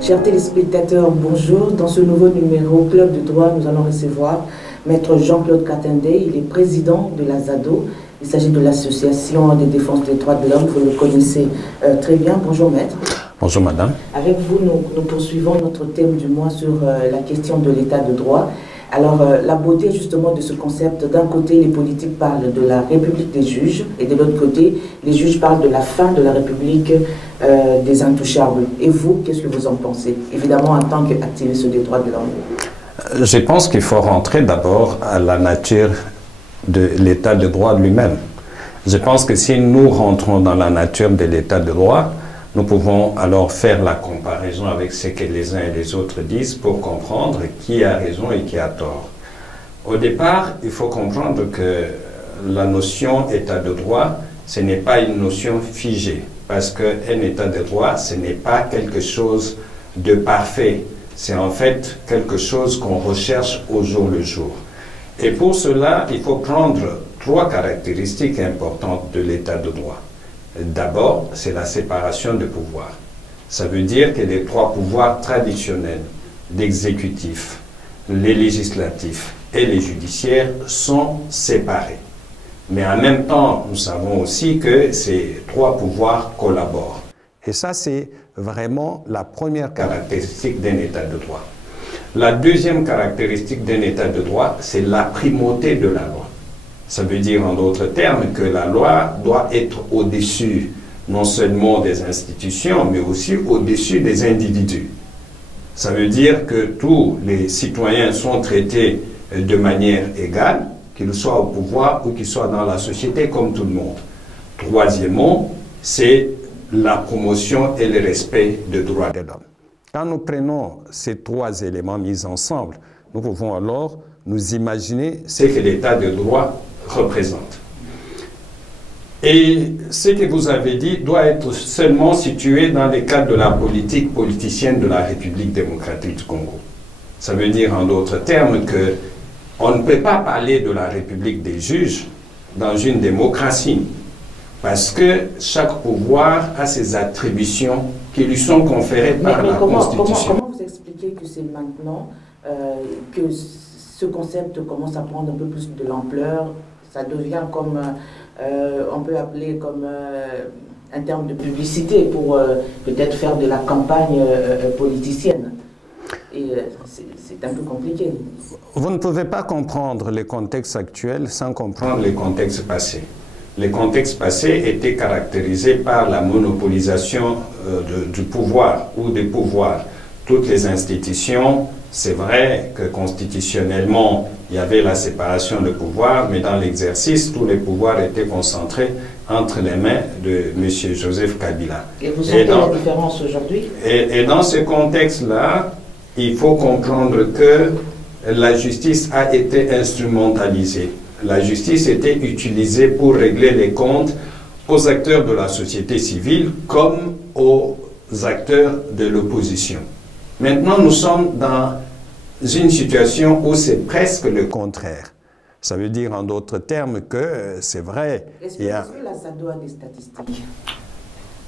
Chers téléspectateurs, bonjour. Dans ce nouveau numéro Club de droit, nous allons recevoir Maître Jean-Claude Katindé. Il est président de la ZADO. Il s'agit de l'Association de défense des droits de l'homme. Vous le connaissez très bien. Bonjour Maître. Bonjour Madame. Avec vous, nous poursuivons notre thème du mois sur la question de l'état de droit. Alors, la beauté justement de ce concept, d'un côté, les politiques parlent de la République des juges, et de l'autre côté, les juges parlent de la fin de la République des intouchables. Et vous, qu'est-ce que vous en pensez? Évidemment, en tant qu'activiste des droits de l'homme. Je pense qu'il faut rentrer d'abord à la nature de l'état de droit lui-même. Je pense que si nous rentrons dans la nature de l'état de droit, nous pouvons alors faire la comparaison avec ce que les uns et les autres disent pour comprendre qui a raison et qui a tort. Au départ, il faut comprendre que la notion état de droit, ce n'est pas une notion figée, parce qu'un état de droit, ce n'est pas quelque chose de parfait. C'est en fait quelque chose qu'on recherche au jour le jour. Et pour cela, il faut prendre trois caractéristiques importantes de l'état de droit. D'abord, c'est la séparation de pouvoirs. Ça veut dire que les trois pouvoirs traditionnels, l'exécutif, les législatifs et les judiciaires, sont séparés. Mais en même temps, nous savons aussi que ces trois pouvoirs collaborent. Et ça, c'est vraiment la première caractéristique d'un état de droit. La deuxième caractéristique d'un état de droit, c'est la primauté de la loi. Ça veut dire en d'autres termes que la loi doit être au-dessus non seulement des institutions, mais aussi au-dessus des individus. Ça veut dire que tous les citoyens sont traités de manière égale, qu'ils soient au pouvoir ou qu'ils soient dans la société comme tout le monde. Troisièmement, c'est la promotion et le respect des droits de l'homme. Quand nous prenons ces trois éléments mis ensemble, nous pouvons alors nous imaginer ce que l'état de droit représente. Et ce que vous avez dit doit être seulement situé dans le cadre de la politique politicienne de la République démocratique du Congo. Ça veut dire en d'autres termes que on ne peut pas parler de la République des juges dans une démocratie, parce que chaque pouvoir a ses attributions qui lui sont conférées par la Constitution. Comment vous expliquez que c'est maintenant que ce concept commence à prendre un peu plus de l'ampleur? Ça devient comme, on peut appeler comme un terme de publicité pour peut-être faire de la campagne politicienne. Et c'est un peu compliqué. Vous ne pouvez pas comprendre les contextes actuels sans comprendre les contextes passés. Les contextes passés étaient caractérisés par la monopolisation du pouvoir ou des pouvoirs. Toutes les institutions, c'est vrai que constitutionnellement, il y avait la séparation de pouvoirs, mais dans l'exercice, tous les pouvoirs étaient concentrés entre les mains de M. Joseph Kabila. Et vous sentez la différence aujourd'hui? Et dans ce contexte-là, il faut comprendre que la justice a été instrumentalisée. La justice était utilisée pour régler les comptes aux acteurs de la société civile comme aux acteurs de l'opposition. Maintenant, nous sommes dans une situation où c'est presque le contraire. Ça veut dire en d'autres termes que c'est vrai. Est-ce que la ZADO a des statistiques?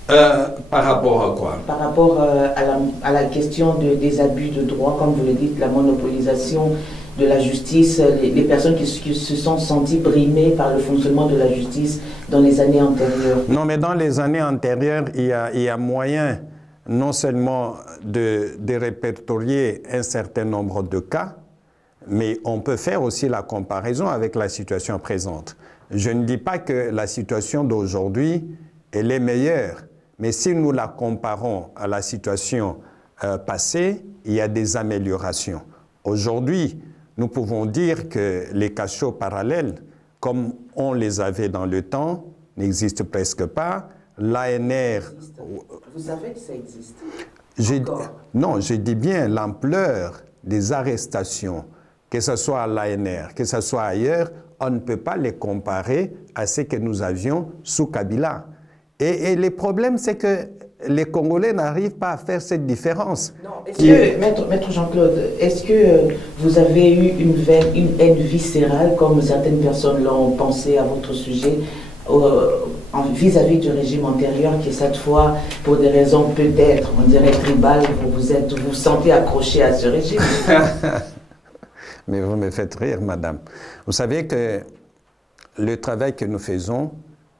Par rapport à quoi? Par rapport à la question des abus de droit, comme vous le dites, la monopolisation de la justice, les personnes qui se sont senties brimées par le fonctionnement de la justice dans les années antérieures. Non, mais dans les années antérieures, il y a moyen non seulement de répertorier un certain nombre de cas, mais on peut faire aussi la comparaison avec la situation présente. Je ne dis pas que la situation d'aujourd'hui, elle est meilleure, mais si nous la comparons à la situation passée, il y a des améliorations. Aujourd'hui, nous pouvons dire que les cachots parallèles, comme on les avait dans le temps, n'existent presque pas. L'ANR... Vous savez que ça existe? Non, je dis bien l'ampleur des arrestations, que ce soit à l'ANR, que ce soit ailleurs, on ne peut pas les comparer à ce que nous avions sous Kabila. Et le problème, c'est que les Congolais n'arrivent pas à faire cette différence. Non, Maître Jean-Claude, est-ce que vous avez eu une haine viscérale, comme certaines personnes l'ont pensé à votre sujet, vis-à-vis du régime antérieur qui, cette fois, pour des raisons peut-être, on dirait tribales, vous vous sentez accroché à ce régime? Mais vous me faites rire, madame. Vous savez que le travail que nous faisons,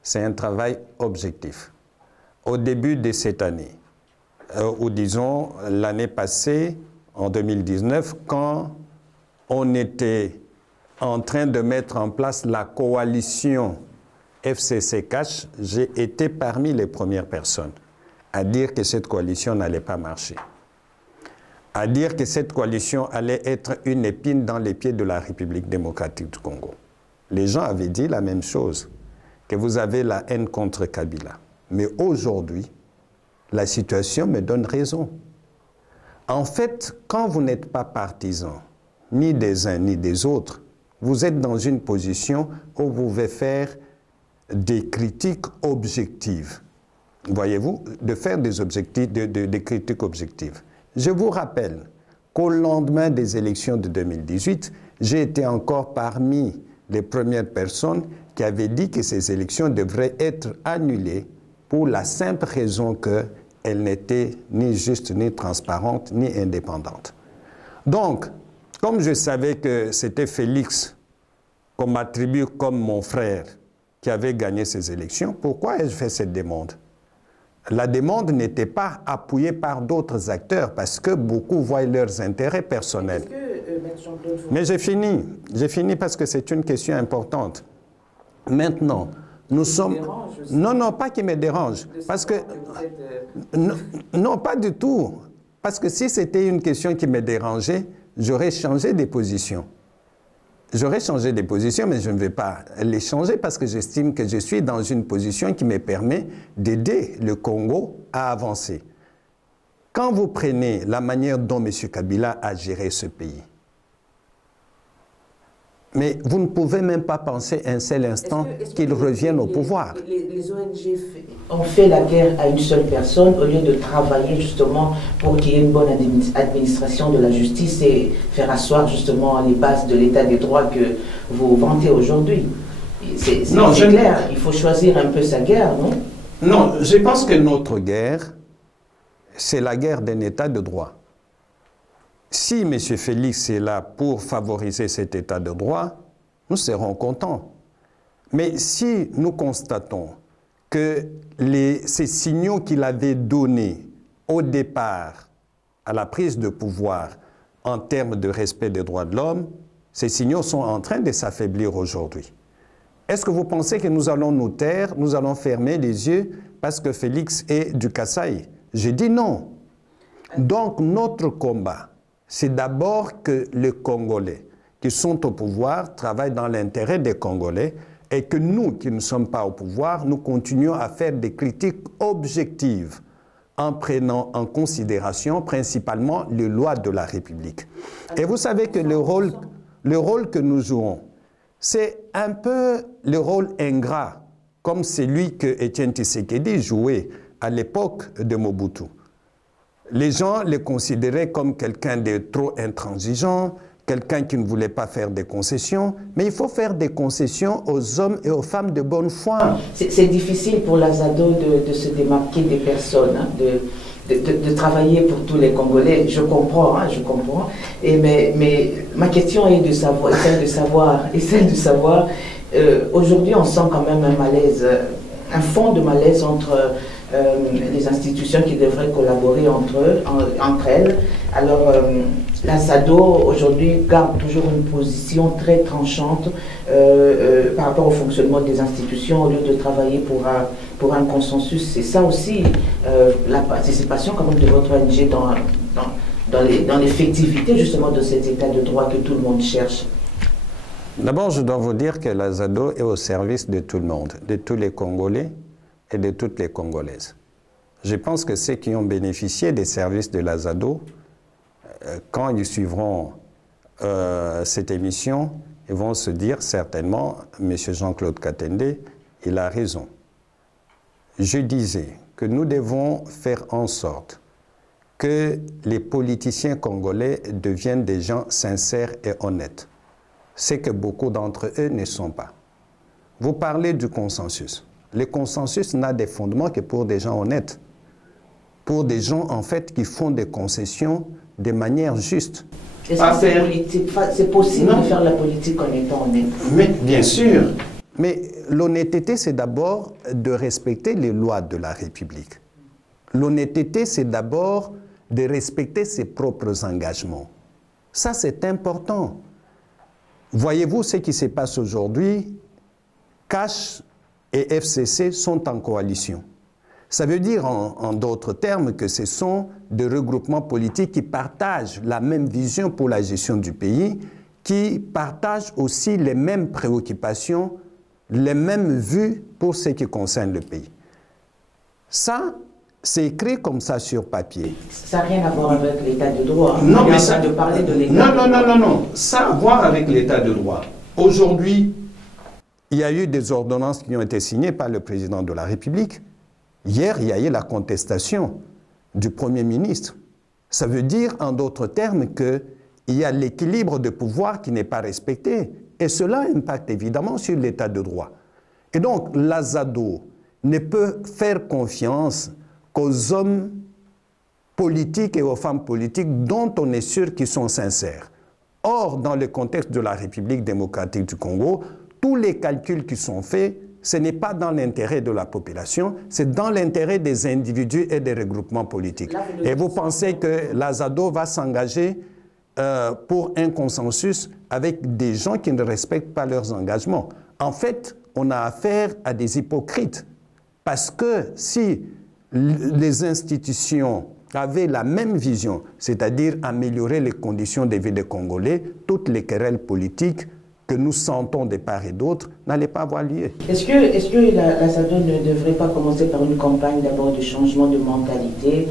c'est un travail objectif. Au début de cette année, ou disons l'année passée, en 2019, quand on était en train de mettre en place la coalition FCC-Cash, j'ai été parmi les premières personnes à dire que cette coalition n'allait pas marcher, à dire que cette coalition allait être une épine dans les pieds de la République démocratique du Congo. Les gens avaient dit la même chose, que vous avez la haine contre Kabila. Mais aujourd'hui, la situation me donne raison. En fait, quand vous n'êtes pas partisan, ni des uns ni des autres, vous êtes dans une position où vous pouvez faire des critiques objectives. Voyez-vous, de faire des critiques objectives. Je vous rappelle qu'au lendemain des élections de 2018, j'ai été encore parmi les premières personnes qui avaient dit que ces élections devraient être annulées pour la simple raison qu'elles n'étaient ni justes, ni transparentes, ni indépendantes. Donc, comme je savais que c'était Félix qu'on m'attribue comme mon frère qui avait gagné ces élections, pourquoi ai-je fait cette demande? La demande n'était pas appuyée par d'autres acteurs parce que beaucoup voient leurs intérêts personnels. Mais j'ai fini parce que c'est une question importante. Maintenant, nous sommes... Non, non, pas qui me dérange. Parce que... Non, pas du tout. Parce que si c'était une question qui me dérangeait, j'aurais changé des positions. J'aurais changé des positions, mais je ne vais pas les changer parce que j'estime que je suis dans une position qui me permet d'aider le Congo à avancer. Quand vous prenez la manière dont M. Kabila a géré ce pays, mais vous ne pouvez même pas penser un seul instant qu'il revienne au pouvoir. Les ONG ont fait la guerre à une seule personne au lieu de travailler justement pour qu'il y ait une bonne administration de la justice et faire asseoir justement les bases de l'état des droits que vous vantez aujourd'hui. C'est clair, il faut choisir un peu sa guerre, non? Non, je pense que notre guerre, c'est la guerre d'un état de droit. Si M. Félix est là pour favoriser cet état de droit, nous serons contents. Mais si nous constatons que ces signaux qu'il avait donnés au départ à la prise de pouvoir en termes de respect des droits de l'homme, ces signaux sont en train de s'affaiblir aujourd'hui. Est-ce que vous pensez que nous allons nous taire, nous allons fermer les yeux parce que Félix est du Kasaï? Je dis non. Donc notre combat, c'est d'abord que les Congolais qui sont au pouvoir travaillent dans l'intérêt des Congolais et que nous, qui ne sommes pas au pouvoir, nous continuons à faire des critiques objectives en prenant en considération principalement les lois de la République. Et vous savez que le rôle que nous jouons, c'est un peu le rôle ingrat, comme celui que Étienne Tshisekedi jouait à l'époque de Mobutu. Les gens les considéraient comme quelqu'un de trop intransigeant, quelqu'un qui ne voulait pas faire des concessions, mais il faut faire des concessions aux hommes et aux femmes de bonne foi. C'est difficile pour la ZADO de se démarquer des personnes, hein, de travailler pour tous les Congolais. Je comprends, hein, je comprends. Mais ma question est de savoir, celle de savoir, aujourd'hui on sent quand même un malaise, un fond de malaise entre les institutions qui devraient collaborer entre elles. Alors, la SADO, aujourd'hui, garde toujours une position très tranchante par rapport au fonctionnement des institutions au lieu de travailler pour un consensus. C'est ça aussi, la participation quand même de votre ONG dans l'effectivité justement de cet état de droit que tout le monde cherche. D'abord, je dois vous dire que la SADO est au service de tout le monde, de tous les Congolais et de toutes les Congolaises. Je pense que ceux qui ont bénéficié des services de la SADO, quand ils suivront cette émission, ils vont se dire certainement, M. Jean-Claude Katende, il a raison. Je disais que nous devons faire en sorte que les politiciens congolais deviennent des gens sincères et honnêtes. C'est que beaucoup d'entre eux ne sont pas. Vous parlez du consensus. Le consensus n'a des fondements que pour des gens honnêtes. Pour des gens, en fait, qui font des concessions de manière juste. Est-ce que c'est possible de faire la politique en étant honnête? Mais bien sûr. Mais l'honnêteté, c'est d'abord de respecter les lois de la République. L'honnêteté, c'est d'abord de respecter ses propres engagements. Ça, c'est important. Voyez-vous ce qui se passe aujourd'hui? CASH et FCC sont en coalition. Ça veut dire, en d'autres termes, que ce sont des regroupements politiques qui partagent la même vision pour la gestion du pays, qui partagent aussi les mêmes préoccupations, les mêmes vues pour ce qui concerne le pays. Ça, c'est écrit comme ça sur papier. Ça n'a rien à voir avec l'état de droit. Non, mais ça... de parler de l'état de droit. Non. Ça a à voir avec l'état de droit. Aujourd'hui, il y a eu des ordonnances qui ont été signées par le président de la République. Hier, il y a eu la contestation du Premier ministre. Ça veut dire, en d'autres termes, qu'il y a l'équilibre de pouvoir qui n'est pas respecté. Et cela impacte évidemment sur l'état de droit. Et donc, l'Azado ne peut faire confiance qu'aux hommes politiques et aux femmes politiques dont on est sûr qu'ils sont sincères. Or, dans le contexte de la République démocratique du Congo, tous les calculs qui sont faits, ce n'est pas dans l'intérêt de la population, c'est dans l'intérêt des individus et des regroupements politiques. Et vous pensez que l'Azado va s'engager pour un consensus avec des gens qui ne respectent pas leurs engagements? En fait, on a affaire à des hypocrites. Parce que si les institutions avaient la même vision, c'est-à-dire améliorer les conditions de vie des Congolais, toutes les querelles politiques que nous sentons de part et d'autre n'allaient pas avoir lieu. Est-ce que l'Azado ne devrait pas commencer par une campagne d'abord de changement de mentalité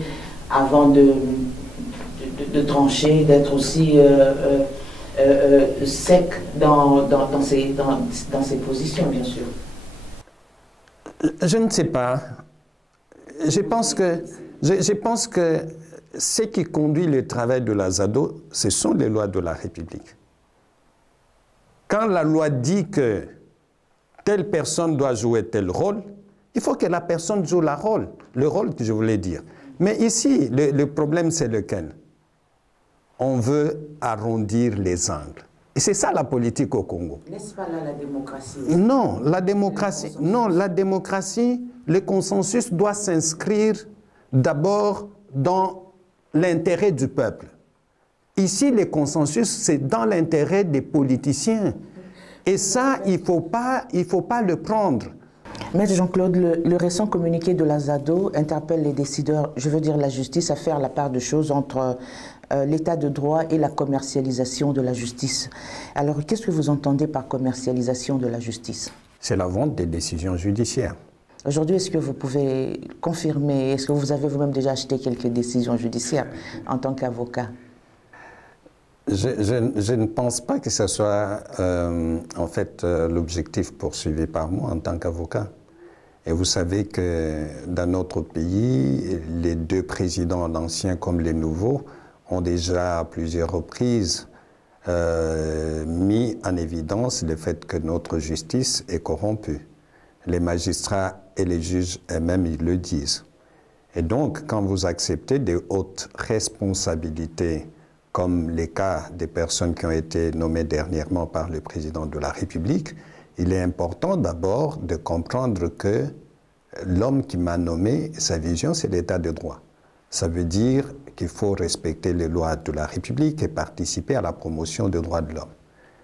avant de trancher, d'être aussi sec dans ses positions, bien sûr? Je ne sais pas. Je pense que ce qui conduit le travail de l'Azado, ce sont les lois de la République. Quand la loi dit que telle personne doit jouer tel rôle, il faut que la personne joue le rôle que je voulais dire. Mais ici, le problème, c'est lequel? On veut arrondir les angles. Et c'est ça la politique au Congo. N'est-ce pas là la démocratie? Non, la démocratie, le consensus doit s'inscrire d'abord dans l'intérêt du peuple. Ici, le consensus, c'est dans l'intérêt des politiciens. Et ça, il ne faut pas le prendre. Maître Jean-Claude, le récent communiqué de l'Azado interpelle les décideurs, je veux dire la justice, à faire la part de choses entre l'état de droit et la commercialisation de la justice. Alors, qu'est-ce que vous entendez par commercialisation de la justice? C'est la vente des décisions judiciaires. Aujourd'hui, est-ce que vous pouvez confirmer, est-ce que vous avez vous-même déjà acheté quelques décisions judiciaires en tant qu'avocat? Je ne pense pas que ce soit en fait l'objectif poursuivi par moi en tant qu'avocat. Et vous savez que dans notre pays, les deux présidents, l'ancien comme les nouveaux, ont déjà à plusieurs reprises mis en évidence le fait que notre justice est corrompue. Les magistrats et les juges eux-mêmes, ils le disent. Et donc, quand vous acceptez des hautes responsabilités, comme les cas des personnes qui ont été nommées dernièrement par le président de la République, il est important d'abord de comprendre que l'homme qui m'a nommé, sa vision, c'est l'état de droit. Ça veut dire qu'il faut respecter les lois de la République et participer à la promotion des droits de l'homme.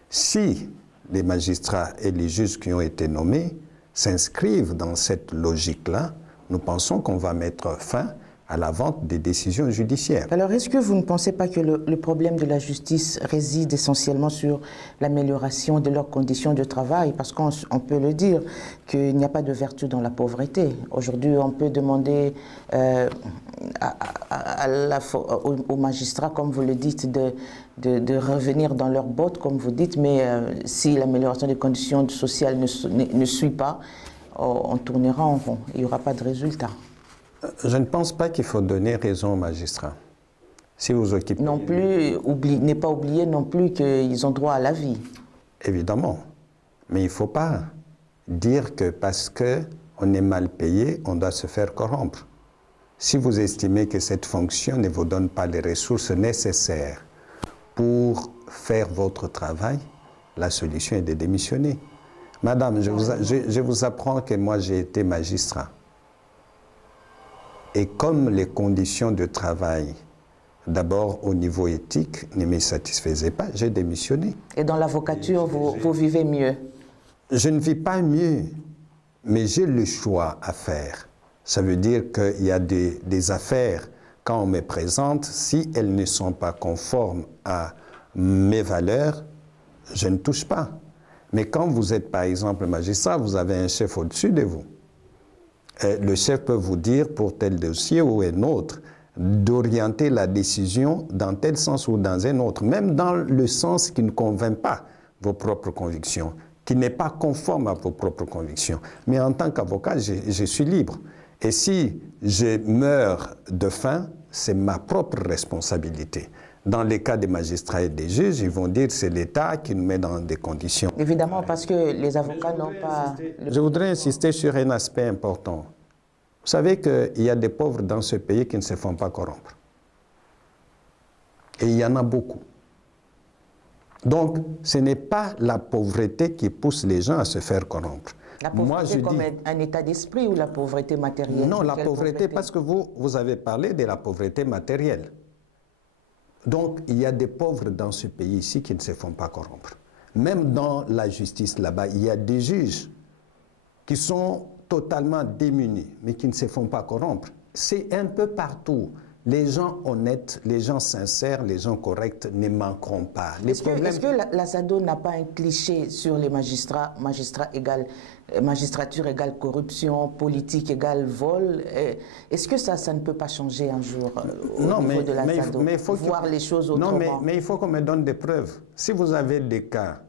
Si les magistrats et les juges qui ont été nommés s'inscrivent dans cette logique-là, nous pensons qu'on va mettre fin à la vente des décisions judiciaires. Alors, est-ce que vous ne pensez pas que le problème de la justice réside essentiellement sur l'amélioration de leurs conditions de travail? Parce qu'on peut le dire, qu'il n'y a pas de vertu dans la pauvreté. Aujourd'hui, on peut demander aux magistrats, comme vous le dites, de revenir dans leurs bottes, comme vous dites, mais si l'amélioration des conditions sociales ne suit pas, on tournera en rond. Il n'y aura pas de résultat. Je ne pense pas qu'il faut donner raison aux magistrats. Si vous occupez... Non plus, n'est pas oublier non plus qu'ils ont droit à la vie. Évidemment. Mais il ne faut pas dire que parce que on est mal payé, on doit se faire corrompre. Si vous estimez que cette fonction ne vous donne pas les ressources nécessaires pour faire votre travail, la solution est de démissionner. Madame, je vous apprends que moi j'ai été magistrat. Et comme les conditions de travail, d'abord au niveau éthique, ne me satisfaisaient pas, j'ai démissionné. Et dans l'avocature, vous vivez mieux? Je ne vis pas mieux, mais j'ai le choix à faire. Ça veut dire qu'il y a des affaires, quand on me présente, si elles ne sont pas conformes à mes valeurs, je ne touche pas. Mais quand vous êtes, par exemple, magistrat, vous avez un chef au-dessus de vous. Le chef peut vous dire, pour tel dossier ou un autre, d'orienter la décision dans tel sens ou dans un autre, même dans le sens qui ne convainc pas vos propres convictions, qui n'est pas conforme à vos propres convictions. Mais en tant qu'avocat, je suis libre. Et si je meurs de faim, c'est ma propre responsabilité. Dans les cas des magistrats et des juges, ils vont dire que c'est l'État qui nous met dans des conditions. Évidemment, parce que les avocats n'ont pas... Je voudrais insister sur un aspect important. Vous savez qu'il y a des pauvres dans ce pays qui ne se font pas corrompre. Et il y en a beaucoup. Donc, ce n'est pas la pauvreté qui pousse les gens à se faire corrompre. La pauvreté comme un état d'esprit ou la pauvreté matérielle? Non, la pauvreté, parce que vous avez parlé de la pauvreté matérielle. Donc, il y a des pauvres dans ce pays ici qui ne se font pas corrompre. Même dans la justice là-bas, il y a des juges qui sont totalement démunis, mais qui ne se font pas corrompre. C'est un peu partout. Les gens honnêtes, les gens sincères, les gens corrects ne manqueront pas. Est-ce que la SADO n'a pas un cliché sur les magistrats? Magistrature égale corruption, politique égale vol. Est-ce que ça ne peut pas changer un jour au niveau de la SADO? Mais il faut voir les choses autrement. Non, mais il faut qu'on me donne des preuves. Si vous avez des cas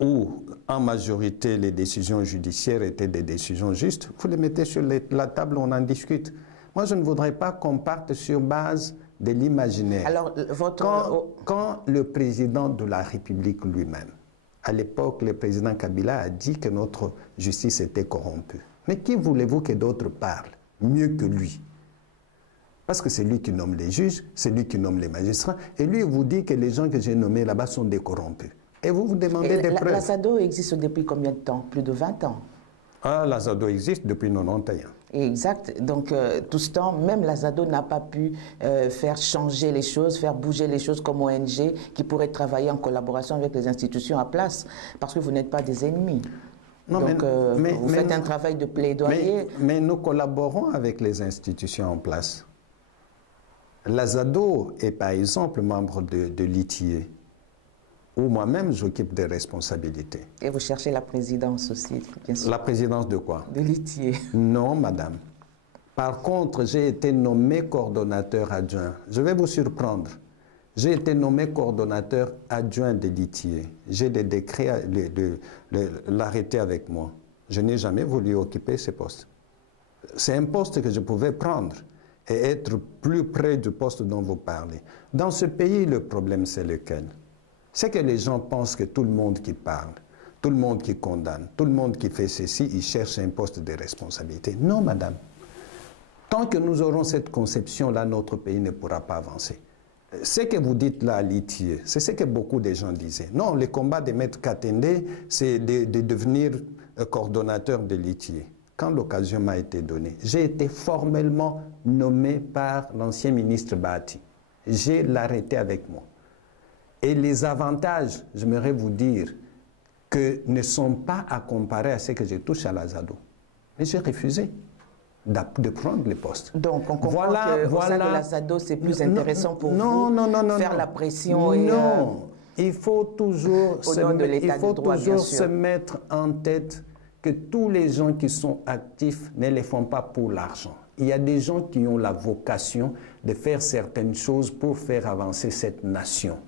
où, en majorité, les décisions judiciaires étaient des décisions justes, vous les mettez sur la table, on en discute. Moi, je ne voudrais pas qu'on parte sur base de l'imaginaire. Alors, quand le président de la République lui-même, à l'époque, le président Kabila a dit que notre justice était corrompue. Mais qui voulez-vous que d'autres parlent mieux que lui? Parce que c'est lui qui nomme les juges, c'est lui qui nomme les magistrats, et lui vous dit que les gens que j'ai nommés là-bas sont des corrompus. Et vous vous demandez des preuves. La SADO existe depuis combien de temps? Plus de 20 ans. Ah, la SADO existe depuis 91. Exact. Donc, tout ce temps, même la SADO n'a pas pu faire changer les choses, faire bouger les choses comme ONG qui pourrait travailler en collaboration avec les institutions à place, parce que vous n'êtes pas des ennemis. Non, donc, vous faites un travail de plaidoyer. Mais nous collaborons avec les institutions en place. La SADO est par exemple membre de l'ITIE, où moi-même j'occupe des responsabilités. Et vous cherchez la présidence aussi, bien sûr. La présidence de quoi? De l'ITIE. Non, madame. Par contre, j'ai été nommé coordonnateur adjoint. Je vais vous surprendre. J'ai été nommé coordonnateur adjoint de l'ITIE. J'ai des décrets, l'arrêté avec moi. Je n'ai jamais voulu occuper ce poste. C'est un poste que je pouvais prendre et être plus près du poste dont vous parlez. Dans ce pays, le problème, c'est lequel? C'est que les gens pensent que tout le monde qui parle, tout le monde qui condamne, tout le monde qui fait ceci, il cherche un poste de responsabilité. Non, madame. Tant que nous aurons cette conception-là, notre pays ne pourra pas avancer. Ce que vous dites là à l'ITIE, c'est ce que beaucoup de gens disaient. Non, le combat de Maître Katende, c'est de devenir coordonnateur de l'ITIE. Quand l'occasion m'a été donnée, j'ai été formellement nommé par l'ancien ministre Bahati. J'ai l'arrêté avec moi. Et les avantages, j'aimerais vous dire, que ne sont pas à comparer à ce que je touche à la SADO. Mais j'ai refusé de prendre les postes. Donc, on comprend qu'au sein de la SADO, c'est plus intéressant pour vous faire la pression et... Non, il faut toujours, se mettre en tête que tous les gens qui sont actifs ne les font pas pour l'argent. Il y a des gens qui ont la vocation de faire certaines choses pour faire avancer cette nation.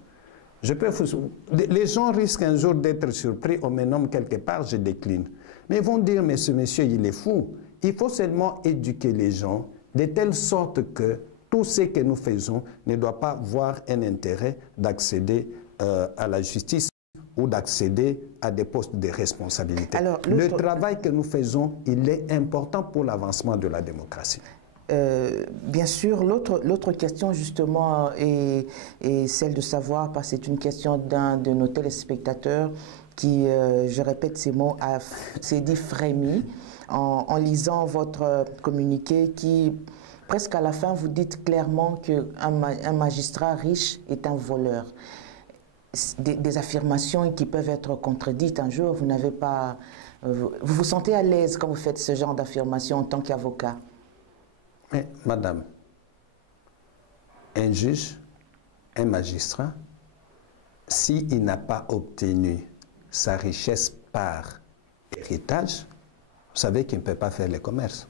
Les gens risquent un jour d'être surpris, on me nomme quelque part, je décline. Mais ils vont dire, mais ce monsieur, il est fou. Il faut seulement éduquer les gens de telle sorte que tout ce que nous faisons ne doit pas avoir un intérêt d'accéder à la justice ou d'accéder à des postes de responsabilité. Alors, le travail que nous faisons, il est important pour l'avancement de la démocratie. Bien sûr, l'autre question justement est celle de savoir, parce que c'est une question d'un de nos téléspectateurs qui, je répète ces mots, s'est dit frémi en lisant votre communiqué qui, presque à la fin, vous dites clairement qu'un magistrat riche est un voleur. Des affirmations qui peuvent être contredites un jour. Vous n'avez pas... vous vous sentez à l'aise quand vous faites ce genre d'affirmation en tant qu'avocat? Mais, madame, un juge, un magistrat, s'il n'a pas obtenu sa richesse par héritage, vous savez qu'il ne peut pas faire le commerce.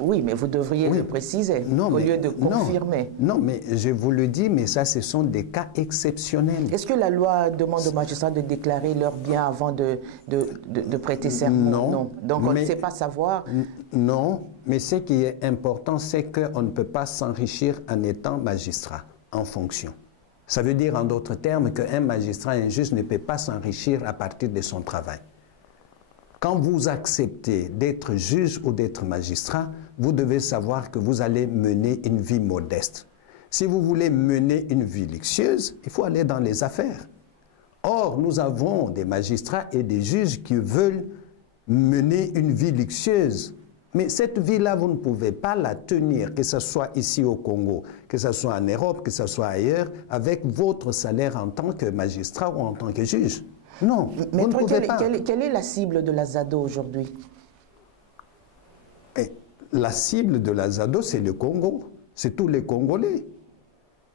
Oui, mais vous devriez le préciser, au lieu de confirmer. Non, mais je vous le dis, mais ça, ce sont des cas exceptionnels. Est-ce que la loi demande aux magistrats de déclarer leurs biens avant de prêter serment? Non. Donc on ne sait pas savoir. Non, mais ce qui est important, c'est qu'on ne peut pas s'enrichir en étant magistrat, en fonction. Ça veut dire, en d'autres termes, qu'un magistrat, un juge ne peut pas s'enrichir à partir de son travail. Quand vous acceptez d'être juge ou d'être magistrat, vous devez savoir que vous allez mener une vie modeste. Si vous voulez mener une vie luxueuse, il faut aller dans les affaires. Or, nous avons des magistrats et des juges qui veulent mener une vie luxueuse. Mais cette vie-là, vous ne pouvez pas la tenir, que ce soit ici au Congo, que ce soit en Europe, que ce soit ailleurs, avec votre salaire en tant que magistrat ou en tant que juge. Non, mais vous ne pouvez pas. Quelle est la cible de la ZADO aujourd'hui? La cible de la ZADO, c'est le Congo. C'est tous les Congolais.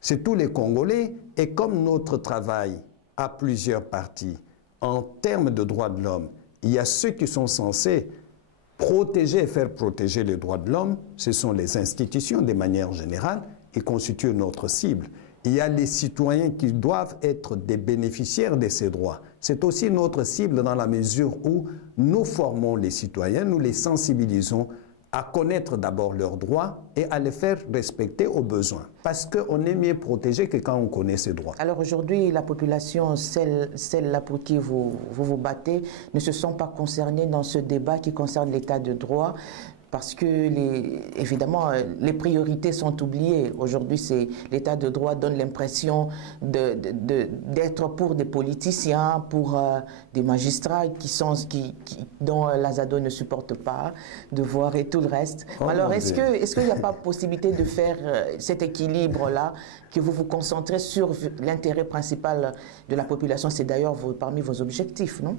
C'est tous les Congolais. Et comme notre travail a plusieurs parties, en termes de droits de l'homme, il y a ceux qui sont censés protéger et faire protéger les droits de l'homme. Ce sont les institutions, de manière générale, qui constituent notre cible. Il y a les citoyens qui doivent être des bénéficiaires de ces droits. C'est aussi notre cible dans la mesure où nous formons les citoyens, nous les sensibilisons à connaître d'abord leurs droits et à les faire respecter aux besoins. Parce qu'on est mieux protégé que quand on connaît ses droits. Alors aujourd'hui, la population, celle-là pour qui vous battez, ne se sont pas concernés dans ce débat qui concerne l'état de droit. Parce que, évidemment, les priorités sont oubliées. Aujourd'hui, l'état de droit donne l'impression d'être pour des politiciens, pour des magistrats dont la ZADO ne supporte pas, de voir et tout le reste. Alors, est-ce qu'il n'y a pas possibilité de faire cet équilibre-là, que vous vous concentrez sur l'intérêt principal de la population? C'est d'ailleurs parmi vos objectifs, non?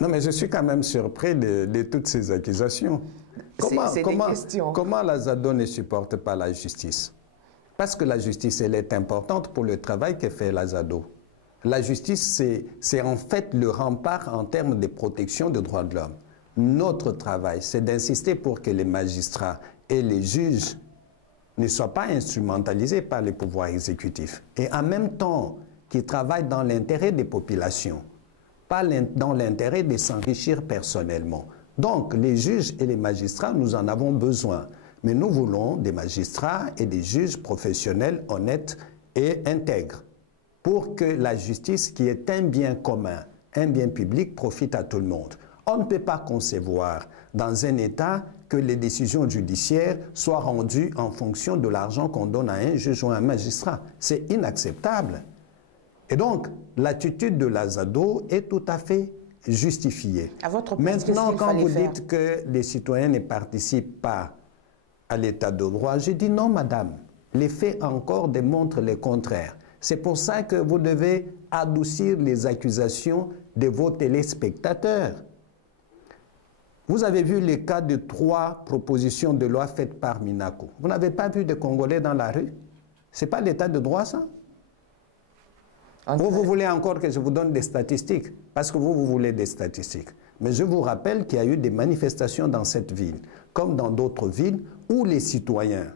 Non, mais je suis quand même surpris de toutes ces accusations. Comment la ZADO ne supporte pas la justice? Parce que la justice, elle est importante pour le travail que fait la ZADO. La justice, c'est en fait le rempart en termes de protection des droits de l'homme. Notre travail, c'est d'insister pour que les magistrats et les juges ne soient pas instrumentalisés par les pouvoirs exécutifs. Et en même temps, qu'ils travaillent dans l'intérêt des populations. Pas dans l'intérêt de s'enrichir personnellement. Donc, les juges et les magistrats, nous en avons besoin. Mais nous voulons des magistrats et des juges professionnels, honnêtes et intègres, pour que la justice, qui est un bien commun, un bien public, profite à tout le monde. On ne peut pas concevoir dans un État que les décisions judiciaires soient rendues en fonction de l'argent qu'on donne à un juge ou à un magistrat. C'est inacceptable. Et donc, l'attitude de la ZADO est tout à fait justifiée. Maintenant, quand vous dites que les citoyens ne participent pas à l'état de droit, je dis non, madame. Les faits encore démontrent le contraire. C'est pour ça que vous devez adoucir les accusations de vos téléspectateurs. Vous avez vu le cas de 3 propositions de loi faites par Minaku. Vous n'avez pas vu de Congolais dans la rue? Ce n'est pas l'état de droit, ça? Vous voulez encore que je vous donne des statistiques? Parce que vous voulez des statistiques. Mais je vous rappelle qu'il y a eu des manifestations dans cette ville, comme dans d'autres villes, où les citoyens,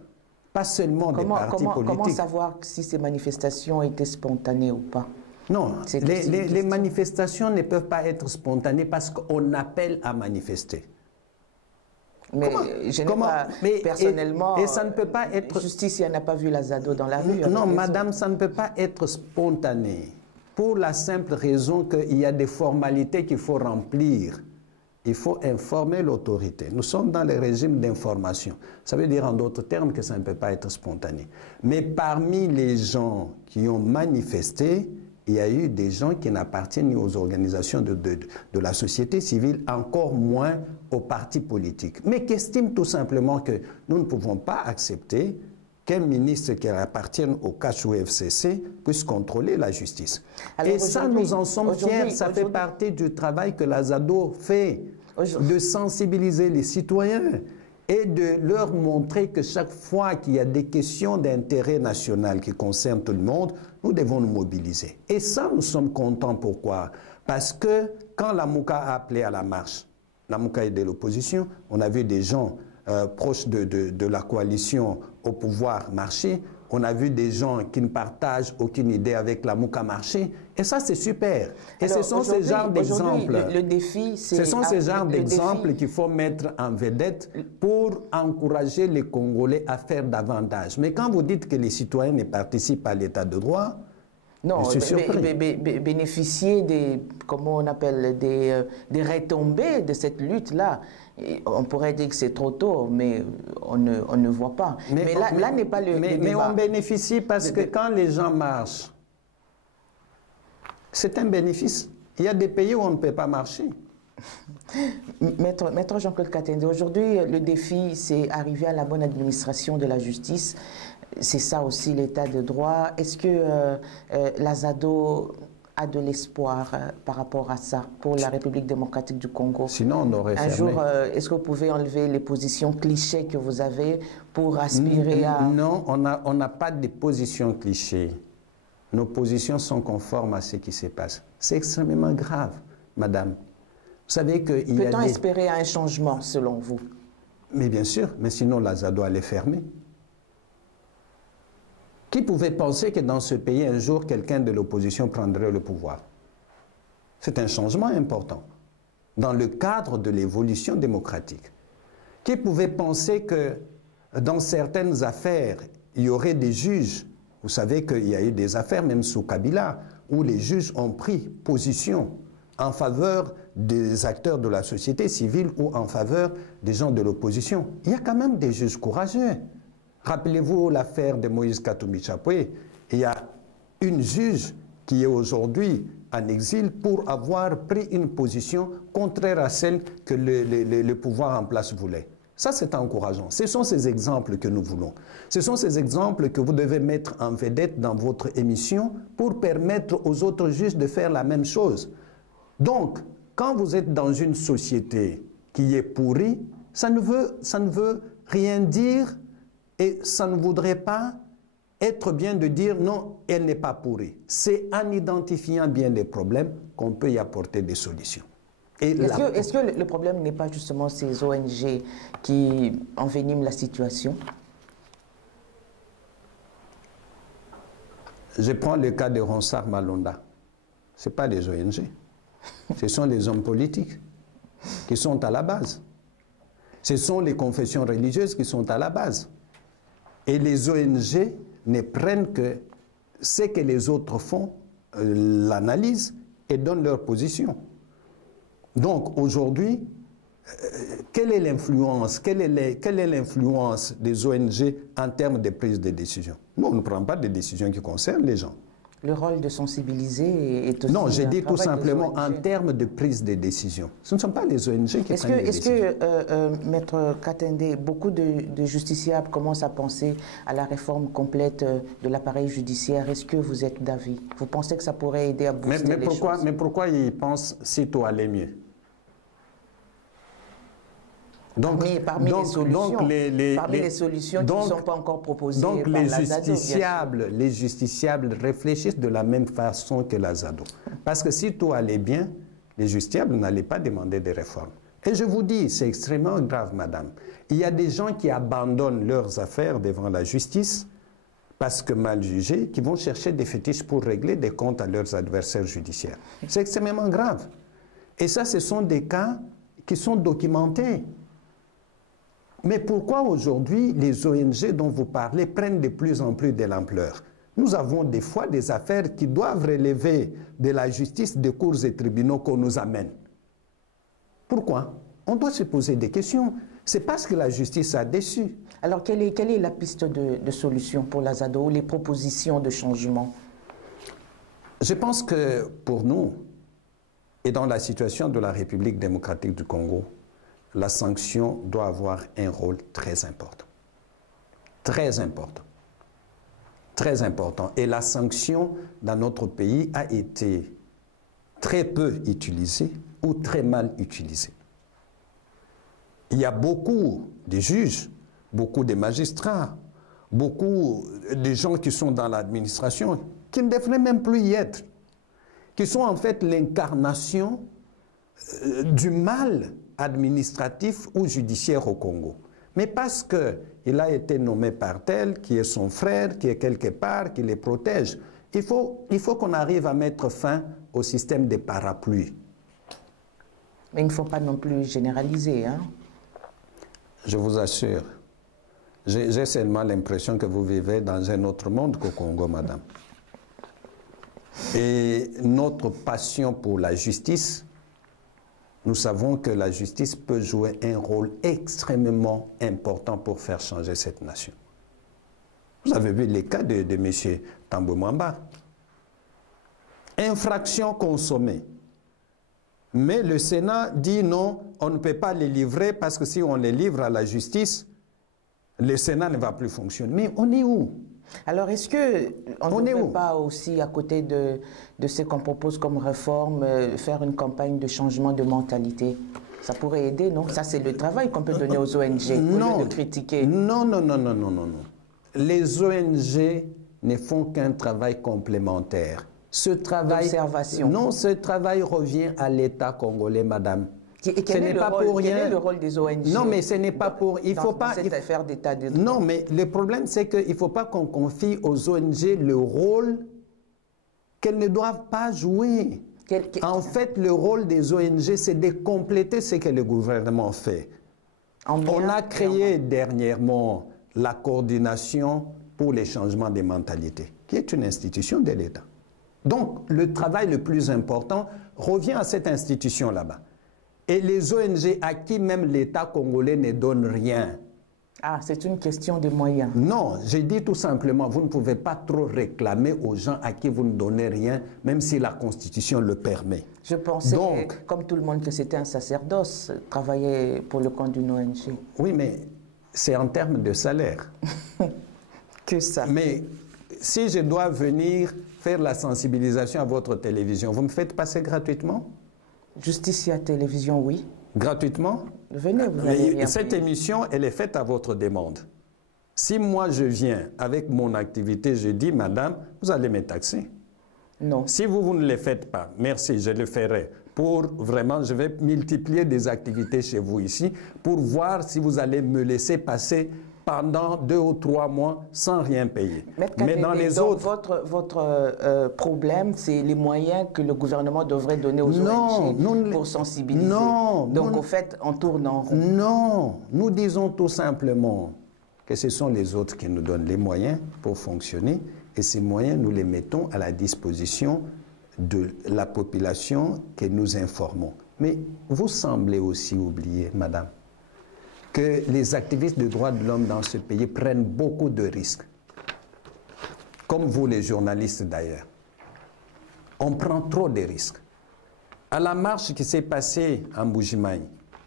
pas seulement des partis politiques... Comment savoir si ces manifestations étaient spontanées ou pas? Non, les manifestations ne peuvent pas être spontanées parce qu'on appelle à manifester. Mais je n'ai pas, personnellement, et ça ne peut pas être... Justice, elle n'a pas vu la ZADO dans la rue. Non, madame, ça ne peut pas être spontané. pour la simple raison qu'il y a des formalités qu'il faut remplir. Il faut informer l'autorité. Nous sommes dans le régime d'information. Ça veut dire en d'autres termes que ça ne peut pas être spontané. Mais parmi les gens qui ont manifesté, il y a eu des gens qui n'appartiennent ni aux organisations de la société civile, encore moins aux partis politiques. Mais qui estiment tout simplement que nous ne pouvons pas accepter qu'un ministre qui appartient au CACH ou FCC puisse contrôler la justice. Alors et ça, nous en sommes fiers. Ça fait partie du travail que la ZADO fait, de sensibiliser les citoyens et de leur montrer que chaque fois qu'il y a des questions d'intérêt national qui concernent tout le monde, nous devons nous mobiliser. Et ça, nous sommes contents. Pourquoi? Parce que quand la Mouka a appelé à la marche, la Mouka est de l'opposition, on a vu des gens proches de la coalition au pouvoir marcher, on a vu des gens qui ne partagent aucune idée avec la Mouka marcher, et ça c'est super. Et alors, ce sont ces genres d'exemples. Le défi, c'est... Ce sont ces genres d'exemples qu'il faut mettre en vedette pour encourager les Congolais à faire davantage. Mais quand vous dites que les citoyens ne participent à l'état de droit, non, bénéficier des, comment on appelle, des retombées de cette lutte-là, on pourrait dire que c'est trop tôt, mais on ne voit pas. Mais là n'est pas le débat. Mais on bénéficie parce que quand les gens marchent, c'est un bénéfice. Il y a des pays où on ne peut pas marcher. Maître Jean-Claude Katende, aujourd'hui, le défi, c'est arriver à la bonne administration de la justice. C'est ça aussi l'état de droit. Est-ce que la ZADO a de l'espoir par rapport à ça pour la République démocratique du Congo? Sinon, on aurait fermé. Un jour, est-ce que vous pouvez enlever les positions clichés que vous avez pour aspirer à... Non, on n'a pas de positions clichés. Nos positions sont conformes à ce qui se passe. C'est extrêmement grave, madame. Vous savez qu'il y a Peut-on espérer un changement, selon vous? Mais bien sûr, mais sinon la ZADO allait fermer. Qui pouvait penser que dans ce pays, un jour, quelqu'un de l'opposition prendrait le pouvoir? C'est un changement important dans le cadre de l'évolution démocratique. Qui pouvait penser que dans certaines affaires, il y aurait des juges? Vous savez qu'il y a eu des affaires, même sous Kabila, où les juges ont pris position en faveur des acteurs de la société civile ou en faveur des gens de l'opposition. Il y a quand même des juges courageux. Rappelez-vous l'affaire de Moïse Katumbi Chapwe. Il y a une juge qui est aujourd'hui en exil pour avoir pris une position contraire à celle que le pouvoir en place voulait. Ça, c'est encourageant. Ce sont ces exemples que nous voulons. Ce sont ces exemples que vous devez mettre en vedette dans votre émission pour permettre aux autres juges de faire la même chose. Donc, quand vous êtes dans une société qui est pourrie, ça ne veut rien dire et ça ne voudrait pas être bien de dire non, elle n'est pas pourrie. C'est en identifiant bien les problèmes qu'on peut y apporter des solutions. Est-ce que le problème n'est pas justement ces ONG qui enveniment la situation? Je prends le cas de Ronsard Malonda. Ce n'est pas des ONG. Ce sont les hommes politiques qui sont à la base. Ce sont les confessions religieuses qui sont à la base. Et les ONG ne prennent que ce que les autres font, l'analyse et donnent leur position. Donc aujourd'hui, quelle est l'influence des ONG en termes de prise de décision? Nous, on ne prend pas de décisions qui concernent les gens. Le rôle de sensibiliser est aussi... Non, j'ai dit tout simplement en termes de prise de décision. Ce ne sont pas les ONG qui prennent des décisions. Est-ce que, Maître Katende, beaucoup de justiciables commencent à penser à la réforme complète de l'appareil judiciaire? Est-ce que vous êtes d'avis? Vous pensez que ça pourrait aider à booster les choses? Mais pourquoi ils pensent si tout allait mieux? Donc, parmi les solutions qui ne sont pas encore proposées par la ZADO, les justiciables réfléchissent de la même façon que la ZADO. Parce que si tout allait bien, les justiciables n'allaient pas demander des réformes. Et je vous dis, c'est extrêmement grave, madame. Il y a des gens qui abandonnent leurs affaires devant la justice parce que mal jugés, qui vont chercher des fétiches pour régler des comptes à leurs adversaires judiciaires. C'est extrêmement grave. Et ça, ce sont des cas qui sont documentés. Mais pourquoi aujourd'hui les ONG dont vous parlez prennent de plus en plus de l'ampleur? Nous avons des fois des affaires qui doivent relever de la justice, des cours et tribunaux qu'on nous amène. Pourquoi? On doit se poser des questions. C'est parce que la justice a déçu. Alors, quelle est la piste de solution pour la ZADO, ou les propositions de changement? Je pense que pour nous, et dans la situation de la République démocratique du Congo, la sanction doit avoir un rôle très important. Très important. Très important. Et la sanction dans notre pays a été très peu utilisée ou très mal utilisée. Il y a beaucoup de juges, beaucoup de magistrats, beaucoup de gens qui sont dans l'administration qui ne devraient même plus y être, qui sont en fait l'incarnation du mal administratif ou judiciaire au Congo. Mais parce qu'il a été nommé par tel, qui est son frère, qui est quelque part, qui les protège, il faut qu'on arrive à mettre fin au système des parapluies. Mais il ne faut pas non plus généraliser, hein? Je vous assure, j'ai seulement l'impression que vous vivez dans un autre monde qu'au Congo, madame. Et notre passion pour la justice, nous savons que la justice peut jouer un rôle extrêmement important pour faire changer cette nation. Vous avez vu les cas de M. Tambo Mwamba. Infraction consommée. Mais le Sénat dit non, on ne peut pas les livrer parce que si on les livre à la justice, le Sénat ne va plus fonctionner. Mais on est où? Alors, est-ce qu'on ne peut pas aussi, à côté de ce qu'on propose comme réforme, faire une campagne de changement de mentalité? Ça pourrait aider, non? Ça, c'est le travail qu'on peut donner aux ONG, au lieu de critiquer. Non, non, non, non, non, non, non. Les ONG ne font qu'un travail complémentaire. Ce travail, non, ce travail revient à l'État congolais, madame. Et quel est le rôle des ONG? Non, mais ce n'est pas pour... Il faut pas cette affaire d'état de droit. Non, mais le problème, c'est qu'il ne faut pas qu'on confie aux ONG le rôle qu'elles ne doivent pas jouer. En fait, le rôle des ONG, c'est de compléter ce que le gouvernement fait. On a créé dernièrement la coordination pour les changements des mentalités, qui est une institution de l'État. Donc, le travail le plus important revient à cette institution là-bas. Et les ONG à qui même l'État congolais ne donne rien. Ah, c'est une question de moyens. Non, j'ai dit tout simplement, vous ne pouvez pas trop réclamer aux gens à qui vous ne donnez rien, même si la Constitution le permet. Je pensais, comme tout le monde, que c'était un sacerdoce, travailler pour le compte d'une ONG. Oui, mais c'est en termes de salaire. Que ça. Mais si je dois venir faire la sensibilisation à votre télévision, vous me faites passer gratuitement? Justicia Télévision, oui. Gratuitement? Venez, vous allez bien. Cette émission, elle est faite à votre demande. Si moi je viens avec mon activité, je dis, madame, vous allez me taxer. Non. Si vous ne le faites pas, merci, je le ferai. Pour vraiment, je vais multiplier des activités chez vous ici pour voir si vous allez me laisser passer pendant 2 ou 3 mois sans rien payer. Mais dans les autres... Votre problème, c'est les moyens que le gouvernement devrait donner aux ONG pour sensibiliser. Non. Donc, au fait, on tourne en rond. Non. Nous disons tout simplement que ce sont les autres qui nous donnent les moyens pour fonctionner et ces moyens, nous les mettons à la disposition de la population que nous informons. Mais vous semblez aussi oublier, madame, que les activistes des droits de l'homme dans ce pays prennent beaucoup de risques. Comme vous, les journalistes d'ailleurs. On prend trop de risques. À la marche qui s'est passée en Mbuji-Mayi,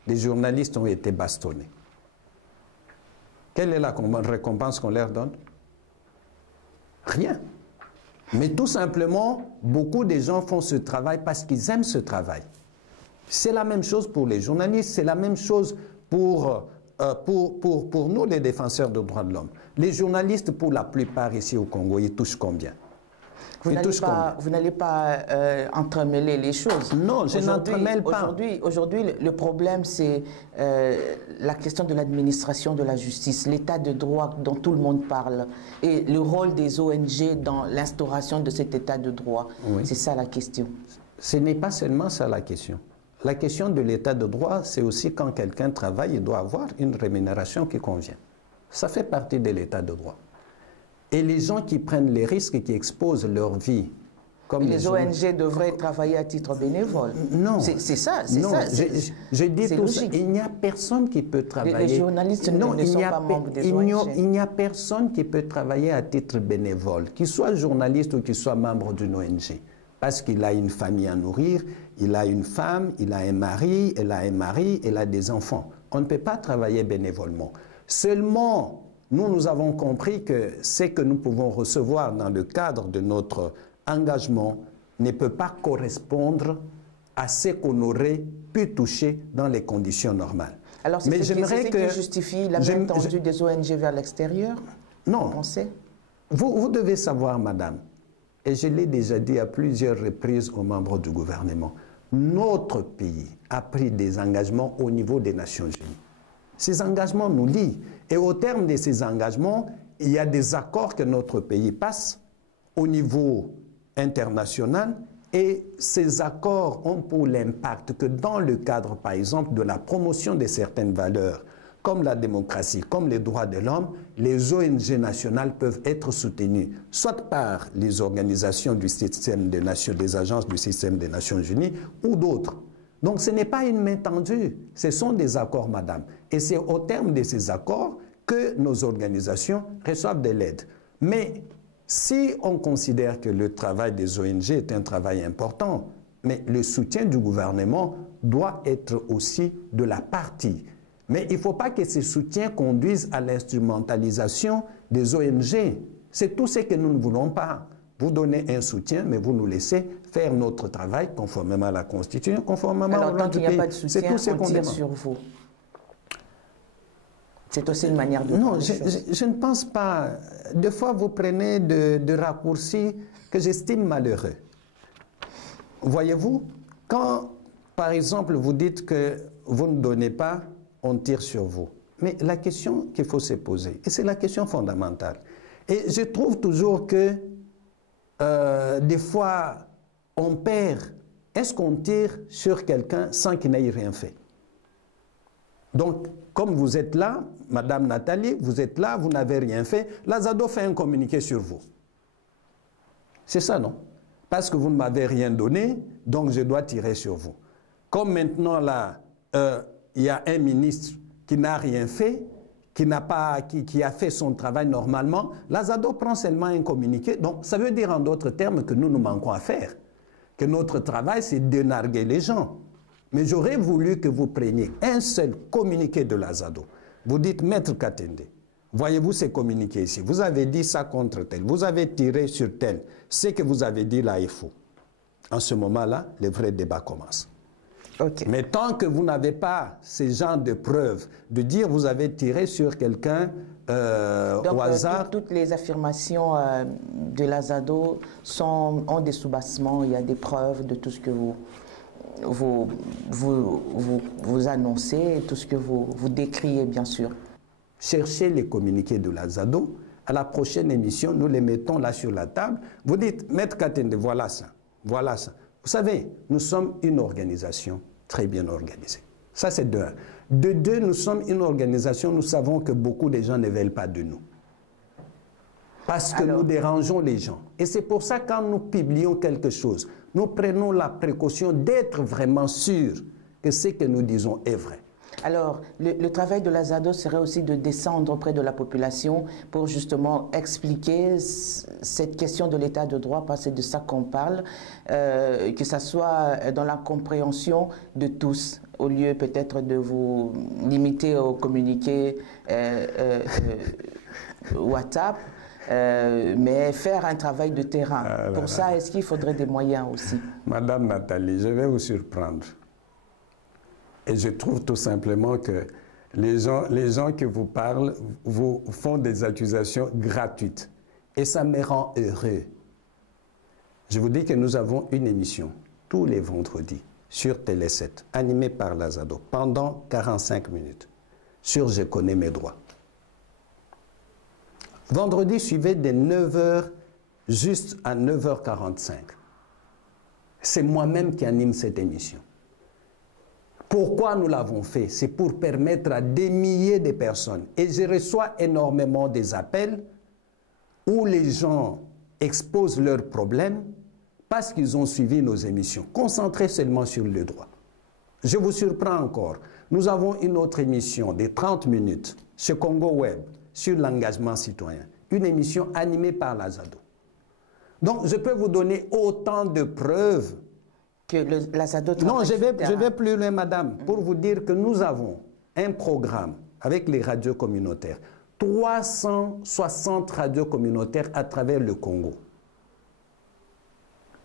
les journalistes ont été bastonnés. Quelle est la récompense qu'on leur donne? Rien. Mais tout simplement, beaucoup de gens font ce travail parce qu'ils aiment ce travail. C'est la même chose pour les journalistes, c'est la même chose pour nous, les défenseurs des droits de l'homme. Les journalistes, pour la plupart ici au Congo, ils touchent combien? Vous n'allez pas entremêler les choses. Non, je n'entremêle pas. Aujourd'hui, le problème, c'est la question de l'administration de la justice, l'état de droit dont tout le monde parle, et le rôle des ONG dans l'instauration de cet état de droit. Oui. C'est ça la question. Ce n'est pas seulement ça la question. La question de l'état de droit, c'est aussi quand quelqu'un travaille, il doit avoir une rémunération qui convient. Ça fait partie de l'état de droit. Et les gens qui prennent les risques, qui exposent leur vie, comme les ONG devraient travailler à titre bénévole. Non. C'est ça, c'est non, ça. Je dis tout ça. Il n'y a personne qui peut travailler. Les journalistes ne sont pas membres des ONG. Il n'y a personne qui peut travailler à titre bénévole, qu'il soit journaliste ou qu'il soit membre d'une ONG. Parce qu'il a une famille à nourrir, il a une femme, il a un mari, elle a un mari, elle a des enfants. On ne peut pas travailler bénévolement. Seulement, nous avons compris que ce que nous pouvons recevoir dans le cadre de notre engagement ne peut pas correspondre à ce qu'on aurait pu toucher dans les conditions normales. Alors c'est ce qui justifie la main tendue des ONG vers l'extérieur? Non. Vous devez savoir, madame, et je l'ai déjà dit à plusieurs reprises aux membres du gouvernement, notre pays a pris des engagements au niveau des Nations Unies. Ces engagements nous lient. Et au terme de ces engagements, il y a des accords que notre pays passe au niveau international, et ces accords ont pour l'impact que dans le cadre, par exemple, de la promotion de certaines valeurs, comme la démocratie, comme les droits de l'homme, les ONG nationales peuvent être soutenues, soit par les organisations du système des nations, des agences du système des Nations Unies, ou d'autres. Donc ce n'est pas une main tendue, ce sont des accords, madame. Et c'est au terme de ces accords que nos organisations reçoivent de l'aide. Mais si on considère que le travail des ONG est un travail important, mais le soutien du gouvernement doit être aussi de la partie. Mais il ne faut pas que ce soutien conduise à l'instrumentalisation des ONG. C'est tout ce que nous ne voulons pas. Vous donnez un soutien, mais vous nous laissez faire notre travail conformément à la Constitution, conformément aux lois du pays. Alors, tant qu'il n'y a pas de soutien, on tire sur vous. C'est aussi une manière de... Non, je ne pense pas. Des fois, vous prenez de raccourcis que j'estime malheureux. Voyez-vous, quand, par exemple, vous dites que vous ne donnez pas, on tire sur vous. Mais la question qu'il faut se poser, et c'est la question fondamentale, et je trouve toujours que des fois, on perd. Est-ce qu'on tire sur quelqu'un sans qu'il n'ait rien fait? Donc, comme vous êtes là, Madame Nathalie, vous êtes là, vous n'avez rien fait, la ZADO fait un communiqué sur vous. C'est ça, non? Parce que vous ne m'avez rien donné, donc je dois tirer sur vous. Comme maintenant, là, il y a un ministre qui n'a rien fait, qui a fait son travail normalement, la ZADO prend seulement un communiqué. Donc, ça veut dire en d'autres termes que nous manquons à faire. Que notre travail, c'est d'énarguer les gens. Mais j'aurais voulu que vous preniez un seul communiqué de la ZADO. Vous dites, Maître Katende, voyez-vous ces communiqués ici, vous avez dit ça contre tel, vous avez tiré sur tel, ce que vous avez dit là est faux. En ce moment-là, le vrai débat commence. Okay. Mais tant que vous n'avez pas ces genres de preuves, de dire vous avez tiré sur quelqu'un au hasard... Toutes les affirmations de la ZADO ont des soubassements, il y a des preuves de tout ce que vous annoncez, tout ce que vous décriez, bien sûr. Cherchez les communiqués de la ZADO. À la prochaine émission, nous les mettons là sur la table. Vous dites, Maître Katende, voilà ça, voilà ça. Vous savez, nous sommes une organisation très bien organisée. Ça, c'est de un. De deux, nous sommes une organisation, nous savons que beaucoup de gens ne veulent pas de nous. Parce que nous dérangeons les gens. Et c'est pour ça que quand nous publions quelque chose, nous prenons la précaution d'être vraiment sûrs que ce que nous disons est vrai. Alors, le travail de la ZADO serait aussi de descendre auprès de la population pour justement expliquer cette question de l'état de droit, parce que c'est de ça qu'on parle, que ça soit dans la compréhension de tous, au lieu peut-être de vous limiter au communiqué WhatsApp, mais faire un travail de terrain. Pour ça, est-ce qu'il faudrait des moyens aussi? Madame Nathalie, je vais vous surprendre. Et je trouve tout simplement que les gens qui vous parlent vous font des accusations gratuites. Et ça me rend heureux. Je vous dis que nous avons une émission tous les vendredis sur Télé 7, animée par la ZADO, pendant 45 minutes, sur Je connais mes droits. Vendredi suivait de 9h juste à 9h45. C'est moi-même qui anime cette émission. Pourquoi nous l'avons fait? C'est pour permettre à des milliers de personnes, et je reçois énormément des appels où les gens exposent leurs problèmes parce qu'ils ont suivi nos émissions. Concentrez seulement sur le droit. Je vous surprends encore. Nous avons une autre émission de 30 minutes chez Congo Web sur l'engagement citoyen. Une émission animée par la ZADO. Donc, je peux vous donner autant de preuves que la ZADO... Non, je vais plus loin, madame, pour vous dire que nous avons un programme avec les radios communautaires. 360 radios communautaires à travers le Congo,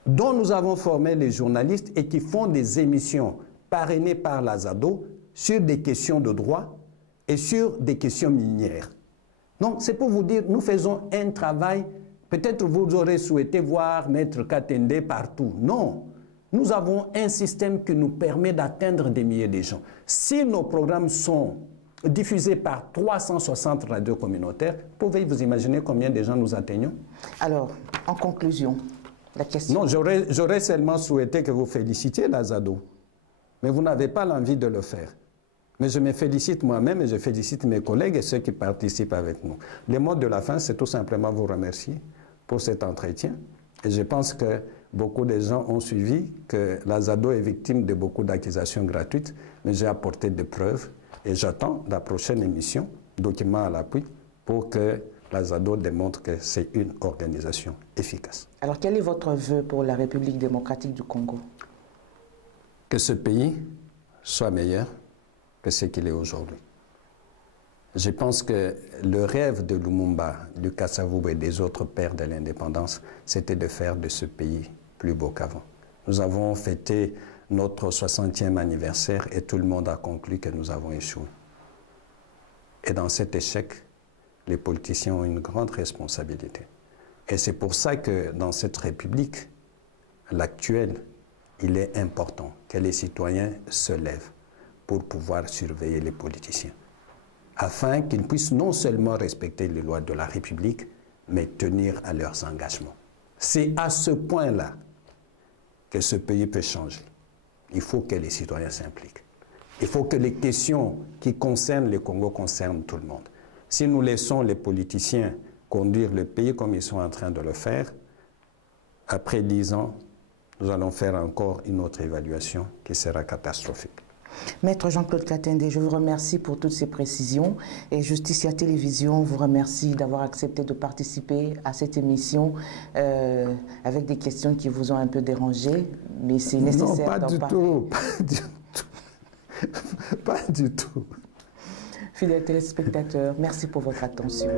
dont nous avons formé les journalistes et qui font des émissions parrainées par la ZADO sur des questions de droit et sur des questions minières. Donc, c'est pour vous dire, nous faisons un travail, peut-être vous aurez souhaité voir Maître Katende partout. Non, nous avons un système qui nous permet d'atteindre des milliers de gens. Si nos programmes sont diffusés par 360 radios communautaires, pouvez-vous imaginer combien de gens nous atteignons? Alors, en conclusion, la question... Non, j'aurais seulement souhaité que vous félicitiez la ZADO, mais vous n'avez pas l'envie de le faire. Mais je me félicite moi-même et je félicite mes collègues et ceux qui participent avec nous. Le mot de la fin, c'est tout simplement vous remercier pour cet entretien. Et je pense que beaucoup de gens ont suivi que la ZADO est victime de beaucoup d'accusations gratuites, mais j'ai apporté des preuves et j'attends la prochaine émission, document à l'appui, pour que la ZADO démontre que c'est une organisation efficace. Alors, quel est votre vœu pour la République démocratique du Congo? Que ce pays soit meilleur que ce qu'il est aujourd'hui. Je pense que le rêve de Lumumba, du Kasavubu et des autres pères de l'indépendance, c'était de faire de ce pays plus beau qu'avant. Nous avons fêté notre 60e anniversaire et tout le monde a conclu que nous avons échoué. Et dans cet échec, les politiciens ont une grande responsabilité. Et c'est pour ça que dans cette République, l'actuelle, il est important que les citoyens se lèvent pour pouvoir surveiller les politiciens, afin qu'ils puissent non seulement respecter les lois de la République, mais tenir à leurs engagements. C'est à ce point-là que ce pays peut changer. Il faut que les citoyens s'impliquent. Il faut que les questions qui concernent le Congo concernent tout le monde. Si nous laissons les politiciens conduire le pays comme ils sont en train de le faire, après 10 ans, nous allons faire encore une autre évaluation qui sera catastrophique. Maître Jean-Claude Katende, je vous remercie pour toutes ces précisions et Justicia Télévision vous remercie d'avoir accepté de participer à cette émission avec des questions qui vous ont un peu dérangé, mais c'est nécessaire. Non, pas du tout, pas du tout. Fidèles téléspectateurs, merci pour votre attention.